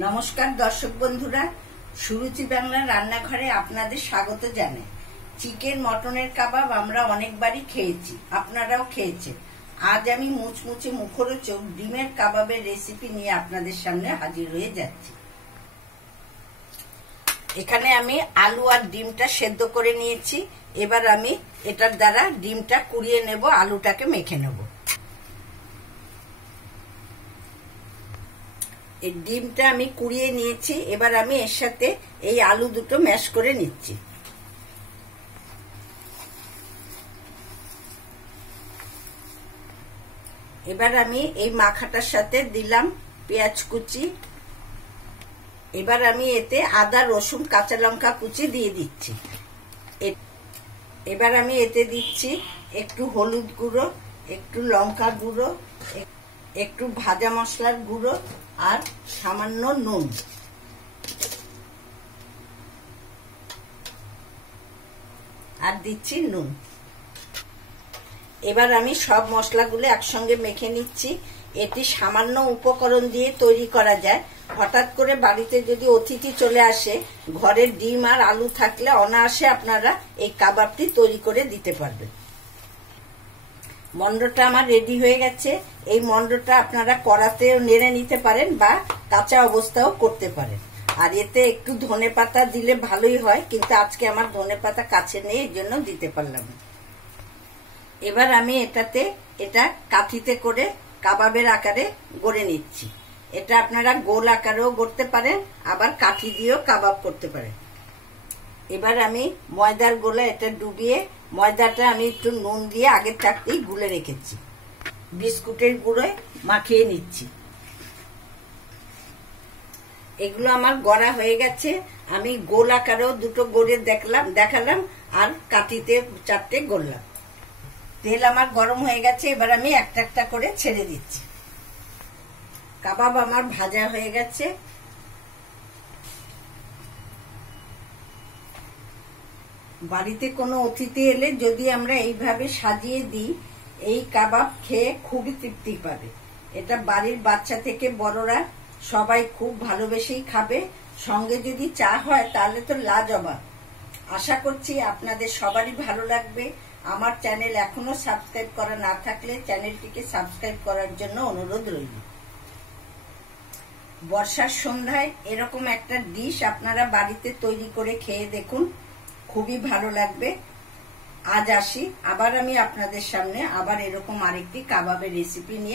নমস্কার দর্শক বন্ধুরা, সুরুচি বাংলার রান্নাঘরে আপনাদের স্বাগত জানাই। চিকেন মটনের কাবাব আমরা অনেকবারই খেয়েছি, আপনারাও খেয়েছেন। আজ আমি মুচমুচে মুখরোচক ডিমের কাবাবের রেসিপি নিয়ে আপনাদের সামনে হাজির হয়ে যাচ্ছি। এখানে আমি আলু আর ডিমটা সেদ্ধ করে নিয়েছি। এবার আমি এটার দ্বারা ডিমটা কুড়িয়ে নেব, আলুটাকে মেখে নেব। এই ডিমটা আমি কুড়িয়ে নিয়েছি। এবার আমি এর সাথে এই আলু দুটো ম্যাশ করে নিচ্ছি। এবার আমি এই মাখাটার সাথে দিলাম পেঁয়াজ কুচি। এবার আমি এতে আদা রসুন কাঁচা লঙ্কা কুচি দিয়ে দিচ্ছি। এবার আমি এতে দিচ্ছি একটু হলুদ গুঁড়ো, একটু লঙ্কা গুঁড়ো, একটু ভাজা মশলার গুঁড়ো আর সামান্য নুন। আর দিচ্ছি নুন। এবার আমি সব মশলাগুলো একসঙ্গে মেখে নিচ্ছি। এটি সামান্য উপকরণ দিয়ে তৈরি করা যায়। হঠাৎ করে বাড়িতে যদি অতিথি চলে আসে, ঘরের ডিম আর আলু থাকলে অনায়াসে আপনারা এই কাবাবটি তৈরি করে দিতে পারবেন। মন্ডটা আমার রেডি হয়ে গেছে। এই মন্ডটা আপনারা কড়াতেও নেড়ে নিতে পারেন বা কাঁচা অবস্থাও করতে পারেন। আর এতে একটু ধনেপাতা দিলে ভালোই হয়, কিন্তু আজকে আমার ধনেপাতা কাছে নেই, এই জন্য দিতে পারলাম না। এবার আমি এটা কাঠিতে করে কাবাবের আকারে গড়ে নিচ্ছি। এটা আপনারা গোল আকারেও গড়তে পারেন, আবার কাঠি দিয়েও কাবাব করতে পারেন। এবার আমি ময়দার গোলা এটা ডুবিয়ে, ময়দাটা আমি একটু নুন দিয়ে আগের থাকতেই গুলে রেখেছি, বিস্কুটের গুঁড়োয় মাখিয়ে নিচ্ছি। এগুলো আমার গড়া হয়ে গেছে। আমি গোল আকারেও দুটো গড়ে দেখালাম আর কাঠিতে চারটে গড়লাম। তেল আমার গরম হয়ে গেছে। এবার আমি একটা একটা করে ছেড়ে দিচ্ছি। কাবাব আমার ভাজা হয়ে গেছে। বাড়িতে কোনো অতিথি এলে যদি আমরা এইভাবে সাজিয়ে দিই, এই কাবাব খেয়ে খুবই তৃপ্তি পাবে। এটা বাড়ির বাচ্চা থেকে বড়রা সবাই খুব ভালোবেসেই খাবে। সঙ্গে যদি চা হয় তাহলে তো লাজবাব। আশা করছি আপনাদের সবারই ভালো লাগবে। আমার চ্যানেল এখনো সাবস্ক্রাইব করা না থাকলে চ্যানেলটিকে সাবস্ক্রাইব করার জন্য অনুরোধ রইল। বর্ষার সন্ধ্যায় এরকম একটা ডিশ আপনারা বাড়িতে তৈরি করে খেয়ে দেখুন, খুবই ভালো লাগবে। আজ আসি, আবার আমি আপনাদের সামনে আবার এরকম আরেকটি কাবাবের রেসিপি নিয়ে